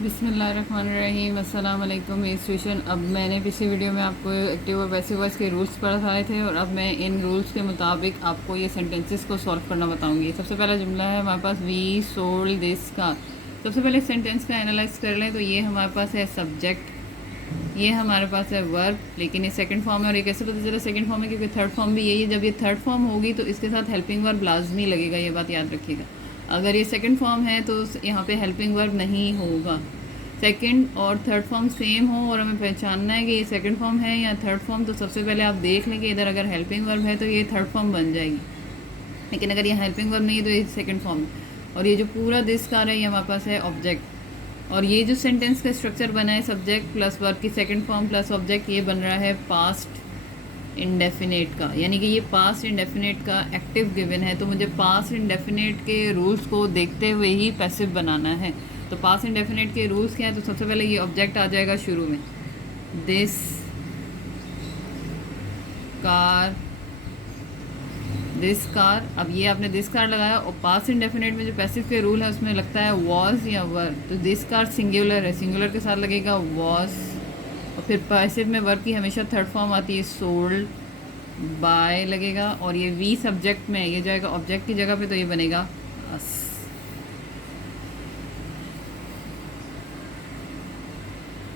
बिस्मिल्लाहिर्रहमानिर्रहीम अस्सलाम वालेकुम स्टूडेंट। अब मैंने पिछली वीडियो में आपको एक्टिव और पैसिव वॉइस के रूल्स पढ़ाए थे और अब मैं इन रूल्स के मुताबिक आपको ये सेंटेंसेस को सॉल्व करना बताऊंगी। सबसे पहला जुमला है हमारे पास वी सोल्ड दिस कार। सबसे पहले सेंटेंस का एनालाइज कर लें तो ये हमारे पास है सब्जेक्ट, ये हमारे पास है वर्ब, लेकिन ये सेकंड फॉर्म है। और ये कैसे पता चला सेकंड फॉर्म है? क्योंकि थर्ड फॉर्म भी यही है। जब ये थर्ड फॉर्म होगी तो इसके साथ हेल्पिंग वर्ब लाजमी लगेगा, ये बात याद रखिएगा। अगर ये सेकंड फॉर्म है तो यहाँ पे हेल्पिंग वर्ब नहीं होगा। सेकंड और थर्ड फॉर्म सेम हो और हमें पहचानना है कि ये सेकंड फॉर्म है या थर्ड फॉर्म, तो सबसे पहले आप देख लें कि इधर अगर हेल्पिंग वर्ब है तो ये थर्ड फॉर्म बन जाएगी, लेकिन अगर ये हेल्पिंग वर्ब नहीं है तो ये सेकंड फॉर्म है। और ये जो पूरा दिस कार है ये हमारे पास है ऑब्जेक्ट। और ये जो सेंटेंस का स्ट्रक्चर बना है सब्जेक्ट प्लस वर्ब की सेकंड फॉर्म प्लस ऑब्जेक्ट, ये बन रहा है पास्ट इंडेफिनेट का, यानी कि ये पास्ट इंडेफिनेट का एक्टिव गिवन है। तो मुझे पास्ट इंडेफिनेट के रूल्स को देखते हुए ही पैसिव बनाना है। तो पास्ट इंडेफिनेट के रूल्स क्या हैं? तो सबसे पहले ये ऑब्जेक्ट आ जाएगा शुरू में, दिस कार, दिस कार। अब ये आपने दिस कार लगाया और पास्ट इंडेफिनेट में जो पैसिव के रूल है उसमें लगता है वॉज या वर। तो दिस कार सिंगुलर है, सिंगुलर के साथ लगेगा वॉज। और फिर पैसिव में वर्ब की हमेशा थर्ड फॉर्म आती है, सोल्ड बाय लगेगा। और ये वी सब्जेक्ट में ये जाएगा ऑब्जेक्ट की जगह पे, तो ये बनेगा अस।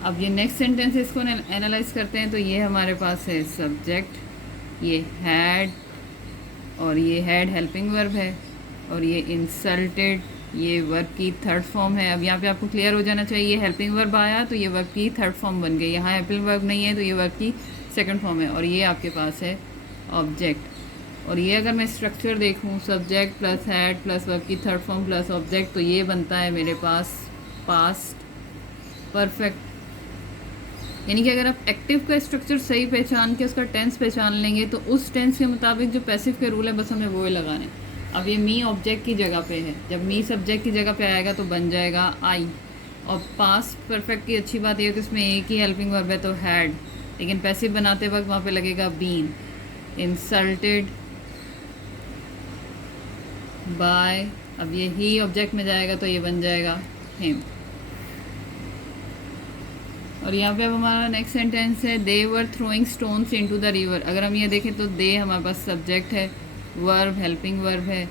अब ये नेक्स्ट सेंटेंस इसको एनालाइज करते हैं। तो ये हमारे पास है सब्जेक्ट, ये हैड, और ये हैड हेल्पिंग वर्ब है, और ये इंसल्टेड ये वर्ब की थर्ड फॉर्म है। अब यहाँ पे आपको क्लियर हो जाना चाहिए, ये हेल्पिंग वर्ब आया तो ये वर्ब की थर्ड फॉर्म बन गई। यहाँ हेल्पिंग वर्ब नहीं है तो ये वर्ब की सेकंड फॉर्म है। और ये आपके पास है ऑब्जेक्ट। और ये अगर मैं स्ट्रक्चर देखूँ, subject plus had plus verb की थर्ड फॉर्म प्लस ऑब्जेक्ट, तो ये बनता है मेरे पास पास्ट परफेक्ट। यानी कि अगर आप एक्टिव का स्ट्रक्चर सही पहचान के उसका टेंस पहचान लेंगे तो उस टेंस के मुताबिक जो पैसिव के रूल है बस हमें वो ही लगाने। अब ये मी ऑब्जेक्ट की जगह पे है, जब मी सब्जेक्ट की जगह पे आएगा तो बन जाएगा आई। और पास्ट परफेक्ट की अच्छी बात यह है कि उसमें एक ही हेल्पिंग वर्ब है तो हैड, लेकिन पैसिव बनाते वक्त वहाँ पे लगेगा बीन। इंसल्टेड बाय, अब ये ही ऑब्जेक्ट में जाएगा तो ये बन जाएगा हिम। और यहाँ पे अब हमारा नेक्स्ट सेंटेंस है they were throwing stones into the river. अगर हम ये देखें तो दे हमारे पास सब्जेक्ट है, वर्ब हेल्पिंग वर्ब है,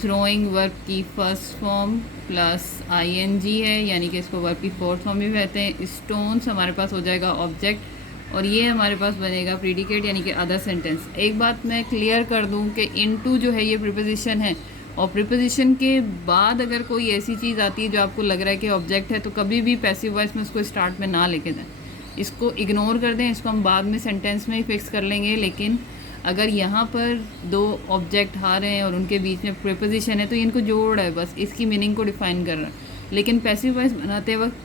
थ्रोइंग वर्ब की फर्स्ट फॉर्म प्लस आईएनजी है, यानी कि इसको वर्ब की फोर्थ फॉर्म भी कहते हैं। स्टोन्स हमारे पास हो जाएगा ऑब्जेक्ट और ये हमारे पास बनेगा प्रीडिकेट यानी कि अदर सेंटेंस। एक बात मैं क्लियर कर दूँ कि इनटू जो है ये प्रीपोजिशन है, और प्रीपोजिशन के बाद अगर कोई ऐसी चीज़ आती है जो आपको लग रहा है कि ऑब्जेक्ट है तो कभी भी पैसिव वॉइस में उसको स्टार्ट में ना लेके जाएं, इसको इग्नोर कर दें। इसको हम बाद में सेंटेंस में ही फिक्स कर लेंगे। लेकिन अगर यहाँ पर दो ऑब्जेक्ट आ रहे हैं और उनके बीच में प्रीपोजिशन है तो इनको जोड़ है, बस इसकी मीनिंग को डिफाइन कर रहा है। लेकिन पैसिव वॉइस बनाते वक्त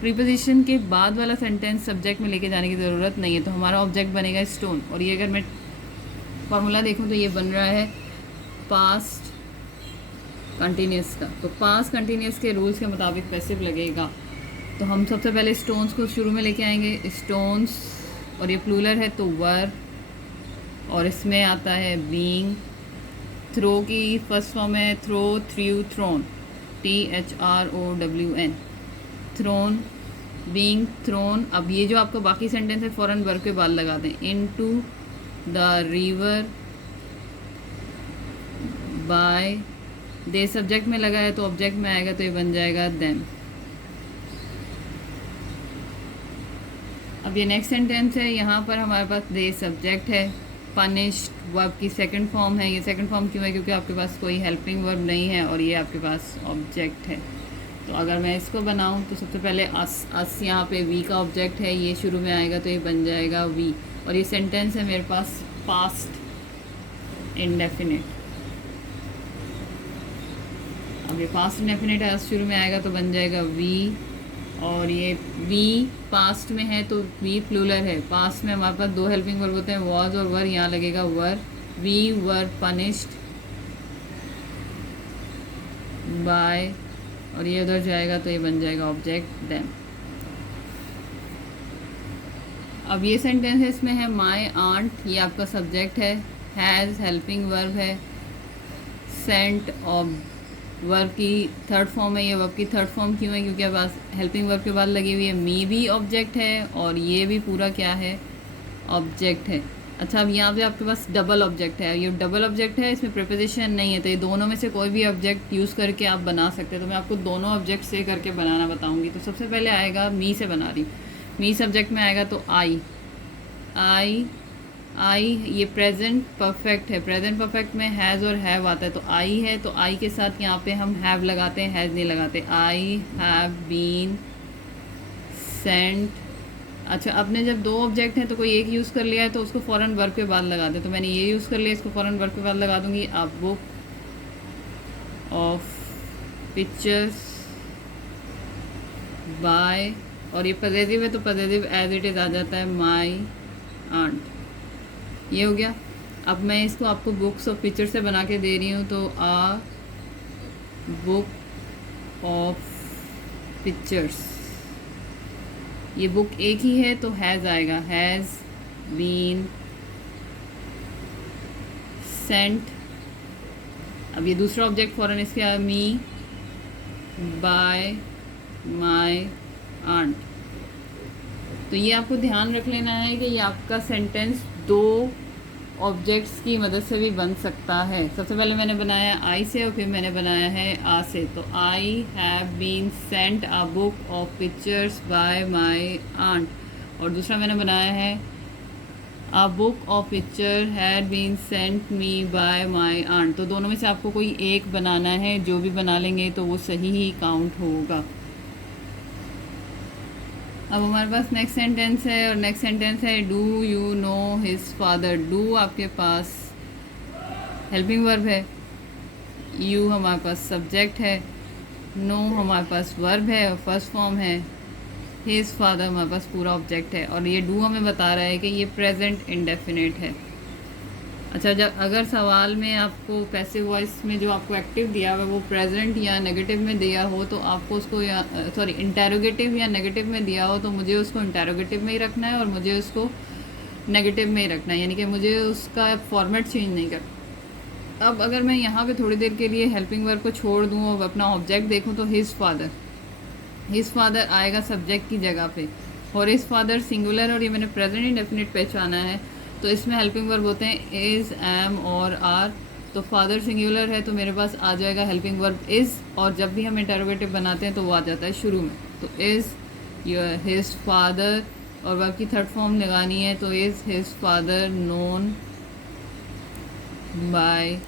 प्रीपोजिशन के बाद वाला सेंटेंस सब्जेक्ट में लेके जाने की ज़रूरत नहीं है। तो हमारा ऑब्जेक्ट बनेगा स्टोन। और ये अगर मैं फार्मूला देखूँ तो ये बन रहा है पास्ट कंटिन्यूस का। तो पास्ट कंटिन्यूस के रूल्स के मुताबिक पैसिव लगेगा। तो हम सबसे पहले स्टोन्स को शुरू में लेके आएंगे, स्टोन्स, और ये प्लूरल है तो वर, और इसमें आता है बीइंग। थ्रो की फर्स्ट फॉर्म है throw, threw, thrown, THROWN, thrown, being thrown. अब ये जो आपका बाकी सेंटेंस है फ़ौरन वर्ब के बाद लगा दें, into the river by. They subject में लगा है तो ऑब्जेक्ट में आएगा तो ये बन जाएगा देम। अब ये नेक्स्ट सेंटेंस है, यहाँ पर हमारे पास दे सब्जेक्ट है, पनिश्ड वर्ब की सेकंड फॉर्म है। ये सेकंड फॉर्म क्यों है? क्योंकि आपके पास कोई हेल्पिंग वर्ब नहीं है और ये आपके पास ऑब्जेक्ट है। तो अगर मैं इसको बनाऊँ तो सबसे पहले अस यहाँ पे वी का ऑब्जेक्ट है, ये शुरू में आएगा तो ये बन जाएगा वी। और ये सेंटेंस है मेरे पास पास्ट इंडेफिनिट। अब ये पास्ट इंडेफिनिट है, शुरू में आएगा तो बन जाएगा वी। और ये वी पास्ट में है तो वी प्लूरल है। पास्ट में हमारे पास दो हेल्पिंग वर्ब होते हैं, वॉज और वर, यहाँ लगेगा वर। वी वर पनिश्ड बाय, और ये उधर जाएगा तो ये बन जाएगा ऑब्जेक्ट देम। अब ये सेंटेंस है, इसमें है माई आंट, ये आपका सब्जेक्ट है, हैज़ हेल्पिंग वर्ब है, सेंट वर्ब की थर्ड फॉर्म है। ये वर्ब की थर्ड फॉर्म क्यों है? क्योंकि अब हेल्पिंग वर्ब के बाद लगी हुई है मी भी ऑब्जेक्ट है और ये भी पूरा क्या है? ऑब्जेक्ट है। अच्छा, अब यहाँ पे आपके पास डबल ऑब्जेक्ट है। ये डबल ऑब्जेक्ट है, इसमें प्रिपोजिशन नहीं है, तो ये दोनों में से कोई भी ऑब्जेक्ट यूज़ करके आप बना सकते हैं। तो मैं आपको दोनों ऑब्जेक्ट से करके बनाना बताऊँगी। तो सबसे पहले आएगा, मी से बना रही हूँ, मी सब्जेक्ट में आएगा तो आई। आई ये प्रेजेंट परफेक्ट है। प्रेजेंट परफेक्ट में हैज़ और हैव आता है, तो आई है तो आई के साथ यहाँ पे हम हैव लगाते हैं, हैज़ नहीं लगाते। I have been sent. अच्छा, आपने जब दो ऑब्जेक्ट हैं तो कोई एक यूज़ कर लिया है तो उसको फ़ौरन वर्ब के बाद लगा दे। तो मैंने ये यूज़ कर लिया, इसको फ़ौरन वर्ब के बाद लगा दूँगी। आप बुक ऑफ पिक्चर्स बाय, और ये पॉजिटिव है तो पॉजिटिव एज इट इज़ आ जाता है, माई आंट। ये हो गया। अब मैं इसको आपको बुक्स ऑफ पिक्चर से बना के दे रही हूँ, तो आ बुक ऑफ पिक्चर्स, ये बुक एक ही है तो हैज़ आएगा, हैज़ बीन सेंट। अब ये दूसरा ऑब्जेक्ट फ़ौरन इसके आया, मी बाय माई आंट। तो ये आपको ध्यान रख लेना है कि ये आपका सेंटेंस दो ऑब्जेक्ट्स की मदद से भी बन सकता है। सबसे पहले मैंने बनाया आई से और फिर मैंने बनाया है आ से। तो I have been sent a book of pictures by my aunt, और दूसरा मैंने बनाया है a book of picture had been sent me by my aunt. तो दोनों में से आपको कोई एक बनाना है, जो भी बना लेंगे तो वो सही ही काउंट होगा। अब हमारे पास नेक्स्ट सेंटेंस है, और नेक्स्ट सेंटेंस है do you know his father. Do आपके पास हेल्पिंग वर्ब है, यू हमारे पास सब्जेक्ट है, नो हमारे पास वर्ब है और फर्स्ट फॉर्म है, हिज फादर हमारे पास पूरा ऑब्जेक्ट है, और ये डू हमें बता रहा है कि ये प्रेजेंट इंडेफिनिट है। अच्छा, जब अगर सवाल में आपको पैसिव वॉइस में जो आपको एक्टिव दिया हुआ वो प्रेजेंट या नेगेटिव में दिया हो तो आपको उसको, या सॉरी इंटेरोगेटिव या नेगेटिव में दिया हो तो मुझे उसको इंटेरोगेटिव में ही रखना है और मुझे उसको नेगेटिव में ही रखना है, यानी कि मुझे उसका फॉर्मेट चेंज नहीं करना। अब अगर मैं यहाँ पे थोड़ी देर के लिए हेल्पिंग वर्ब को छोड़ दूँ और अपना ऑब्जेक्ट देखूँ तो हिज फादर आएगा सब्जेक्ट की जगह पे, और हिज फादर सिंगुलर और ये मैंने प्रेजेंट इंडेफिनिट पहचाना है, तो इसमें हेल्पिंग वर्ब होते हैं इज़, एम और आर। तो फादर सिंगुलर है तो मेरे पास आ जाएगा हेल्पिंग वर्ब इज़, और जब भी हम इंटरोगेटिव बनाते हैं तो वो आ जाता है शुरू में। तो इज़ हिज फादर, और वर्ब की थर्ड फॉर्म लगानी है तो is his father known by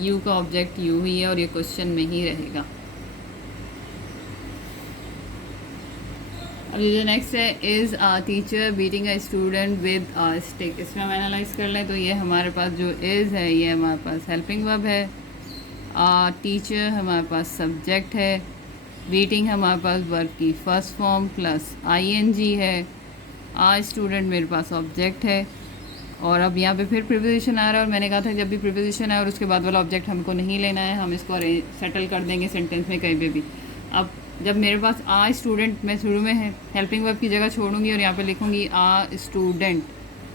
you, का ऑब्जेक्ट यू ही है और ये क्वेश्चन में ही रहेगा। अब जो नेक्स्ट है, is a teacher beating a student with a stick. इसमें हम एनालाइज कर लें तो ये हमारे पास जो इज़ है ये हमारे पास हेल्पिंग वर्ब है, आ टीचर हमारे पास सब्जेक्ट है, बीटिंग हमारे पास वर्ब की फर्स्ट फॉर्म प्लस आईएनजी है, आ स्टूडेंट मेरे पास ऑब्जेक्ट है, और अब यहाँ पे फिर प्रीपोजिशन आ रहा है, और मैंने कहा था जब भी प्रीपोजिशन आए और उसके बाद वाला ऑब्जेक्ट हमको नहीं लेना है, हम इसको सेटल कर देंगे सेंटेंस में कहीं पे भी। अब जब मेरे पास आ स्टूडेंट, मैं शुरू में है हेल्पिंग वर्ब की जगह छोड़ूंगी और यहाँ पे लिखूंगी आ स्टूडेंट।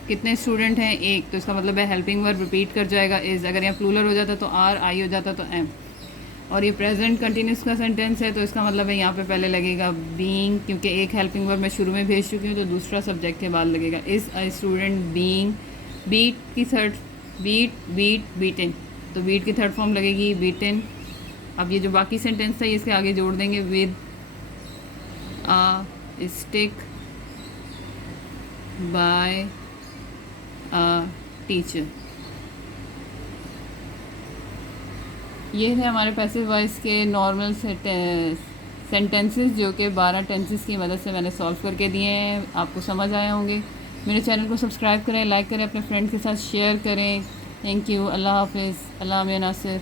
कितने स्टूडेंट हैं? एक, तो इसका मतलब है हेल्पिंग वर्ब रिपीट कर जाएगा इज़। अगर यहाँ प्लूरल हो जाता तो आर, आई हो जाता तो एम, और ये प्रेजेंट कंटिन्यूस का सेंटेंस है तो इसका मतलब है यहाँ पे पहले लगेगा बीइंग, क्योंकि एक हेल्पिंग वर्ब मैं शुरू में भेज चुकी हूँ तो दूसरा सब्जेक्ट के बाद लगेगा is a student being. Beat की थर्ड, बीटन, तो बीट की थर्ड फॉर्म लगेगी बीटन। अब ये जो बाकी सेंटेंस था ये इसके आगे जोड़ देंगे, with a stick by a teacher. ये है हमारे पैसिव वॉइस के नॉर्मल सेंटेंसेस जो कि 12 टेंसेस की मदद से मैंने सॉल्व करके दिए हैं। आपको समझ आए होंगे। मेरे चैनल को सब्सक्राइब करें, लाइक करें, अपने फ्रेंड्स के साथ शेयर करें। Thank you. अल्लाह हाफिज़। अल्लाह में नासिर।